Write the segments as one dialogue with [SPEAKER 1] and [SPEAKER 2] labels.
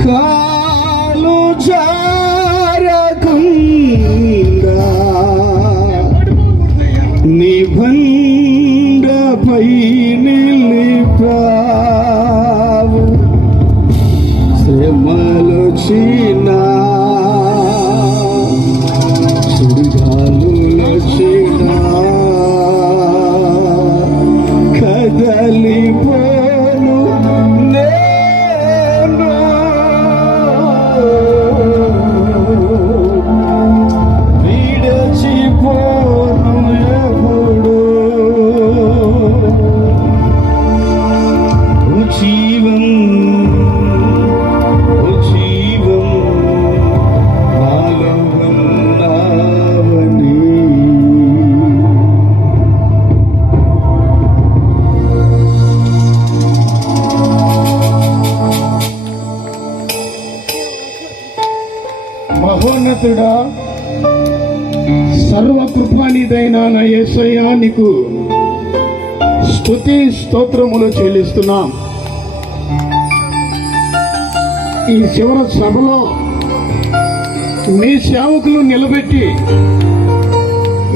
[SPEAKER 1] కాలు నిలిపావు. శ్రమలు చీ
[SPEAKER 2] సర్వ సర్వకృపానిదైన నా ఏసయ్యా నీకు స్థుతి స్తోత్రములు చెల్లిస్తున్నాం. ఈ చివరి సభలో మీ సేవకులు నిలబెట్టి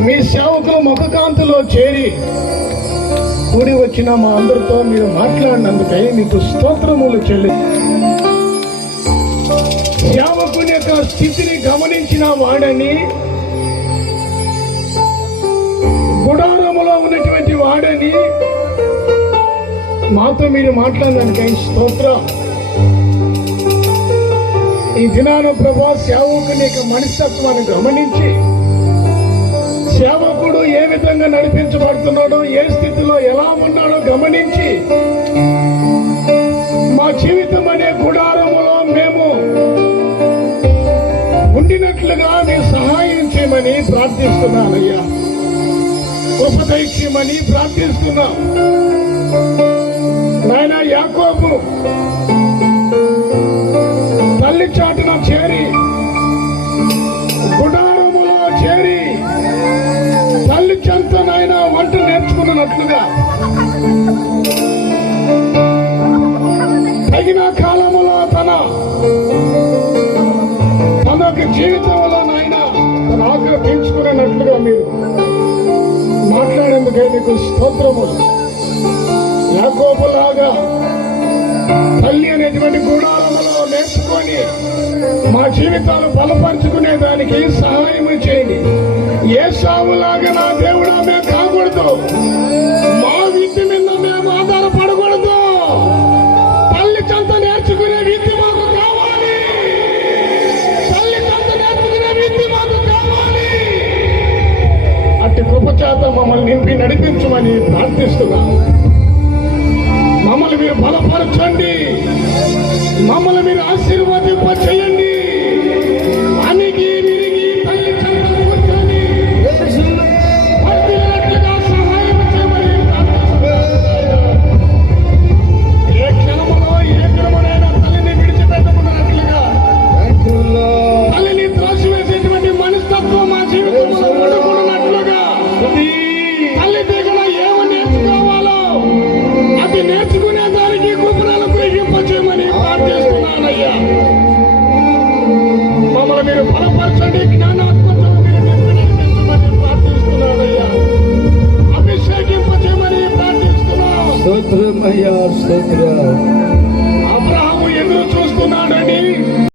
[SPEAKER 2] మీ సేవకులు ముఖకాంతిలో చేరి కూడి వచ్చిన మా అందరితో మీరు మాట్లాడినందుకై మీకు స్తోత్రములు చెల్లి సేవకుని యొక్క స్థితిని గమనించిన వాడని గుడారములో ఉన్నటువంటి వాడని మాతో మీరు మాట్లాడడానికి స్తోత్ర. ఈ దినాన ప్రభా సేవకుని యొక్క మనస్తత్వాన్ని గమనించి సేవకుడు ఏ విధంగా నడిపించబడుతున్నాడో ఏ స్థితిలో ఎలా ఉన్నాడో గమనించి మా జీవితం అనే గుడారం సహాయం చేయమని ప్రార్థిస్తున్నానయ్యా. ఉపదైక్యమని ప్రార్థిస్తున్నాం. నాయన యాకోబు తల్లి చాటున చేరి గుడారములో చేరి తల్లి చెంత నాయన వంట నేర్చుకున్నట్లుగా తగిన కాలములో తన తన యొక్క జీవితంలో మీరు మాట్లాడేందుకై నీకు స్తోత్రములు యాకోబులాగా తల్లి అనేటువంటి గుణాలలో నేర్చుకొని మా జీవితాలు బలపరుచుకునే దానికి సహాయం చేయండి. ఏ సాగులాగా నా చేత మమ్మల్ని నింపి నడిపించమని ప్రార్థిస్తున్నా. మమ్మల్ని మీరు బలపరచండి. మమ్మల్ని మీరు ఆశీర్వదింప నేర్చుకునే దానికి కుపురాలు గ్రహింపచేయమని ప్రార్థిస్తున్నానయ్యా మమ్మల్ని మీరు బలపరచండి జ్ఞానాత్మకం మీరు నిర్ణయించమని ప్రార్థిస్తున్నానయ్యా అభిషేకింపచేయమని ప్రార్థిస్తున్నాం.
[SPEAKER 1] అయ్యా స్తోత్రం. అబ్రహము ఎదురు చూస్తున్నాడని